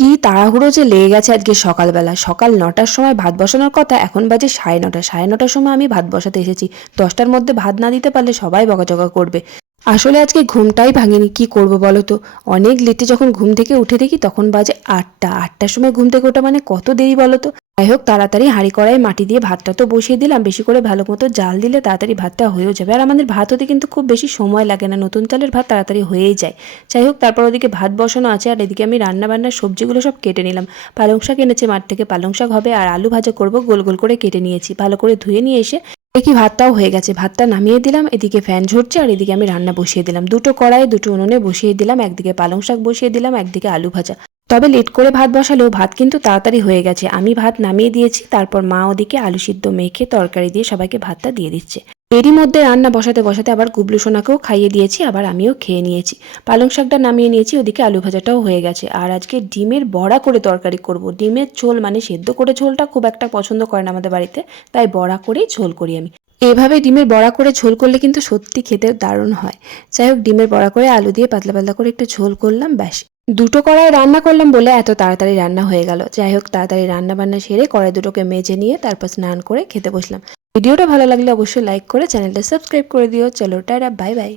কি তাড়াহুড়ো যে লেগে গেছে আজকে সকালবেলা। সকাল ৯টার সময় ভাত বসানোর কথা, এখন বাজে ৯:৩০। ৯:৩০ সময় আমি ভাত বসাতে এসেছি। ১০টার মধ্যে ভাত না দিতে পারলে সবাই বকাঝকা করবে। আসলে আজকে ঘুমটাই ভাঙেনি, কি করব বলো তো। অনেক লেটে যখন ঘুম থেকে উঠে দেখি তখন বাজে ৮টা। ৮টার সময় ঘুম থেকে ওঠা মানে কত দেরি বলো তো। যাই হোক, তাড়াতাড়ি হাঁড়ি কড়াই মাটি দিয়ে ভাতটা তো বসিয়ে দিলাম। বেশি করে ভালো মতো জাল দিলে তাড়াতাড়ি ভাতটা হয়েও যাবে। আর আমাদের ভাত হতে কিন্তু খুব বেশি সময় লাগে না, নতুন চালের ভাত তাড়াতাড়ি হয়েই যায়। যাই হোক, তারপর ওদিকে ভাত বসানো আছে আর এদিকে আমি রান্নাবান্নার সবজিগুলো সব কেটে নিলাম। পালং শাক এনেছে মাঠ থেকে, পালং শাক হবে আর আলু ভাজা করব। গোল গোল করে কেটে নিয়েছি, ভালো করে ধুয়ে নিয়ে এসে দেখি ভাতটাও হয়ে গেছে। ভাতটা নামিয়ে দিলাম, এদিকে ফ্যান ঝরছে আর এদিকে আমি রান্না বসিয়ে দিলাম। দুটো কড়াই দুটো উনুনে বসিয়ে দিলাম, একদিকে পালং শাক বসিয়ে দিলাম, একদিকে আলু ভাজা। তবে লেট করে ভাত বসালেও ভাত কিন্তু তাড়াতাড়ি হয়ে গেছে। আমি ভাত নামিয়ে দিয়েছি, তারপর মা ওদিকে আলু সিদ্ধ মেখে তরকারি দিয়ে সবাইকে ভাতটা দিয়ে দিচ্ছে। এরই মধ্যে রান্না বসাতে বসাতে আবার গুবলু সোনাকেও খাইয়ে দিয়েছি, আবার আমিও খেয়ে নিয়েছি। পালং শাকটা নামিয়ে নিয়েছি, ওদিকে আলু ভাজাটাও হয়ে গেছে। আর আজকে ডিমের বড়া করে তরকারি করব। ডিমের ঝোল মানে সেদ্ধ করে ঝোলটা খুব একটা পছন্দ করে না আমাদের বাড়িতে, তাই বড়া করেই ঝোল করি আমি। এভাবে ডিমের বড়া করে ঝোল করলে কিন্তু সত্যি খেতে দারুণ হয়। যাই হোক, ডিমের বড়া করে আলু দিয়ে পাতলা পাতলা করে একটু ঝোল করলাম, ব্যাস। দুটো কড়াই রান্না করলাম বলে এত তাড়াতাড়ি রান্না হয়ে গেল। যাই হোক, তাড়াতাড়ি রান্না বান্না সেরে কড়াই দুটোকে মেজে নিয়ে তারপর স্নান করে খেতে বসলাম। ভিডিওটা ভালো লাগলে অবশ্যই লাইক করে চ্যানেলটা সাবস্ক্রাইব করে দিও। চলো টাটা, বাই বাই।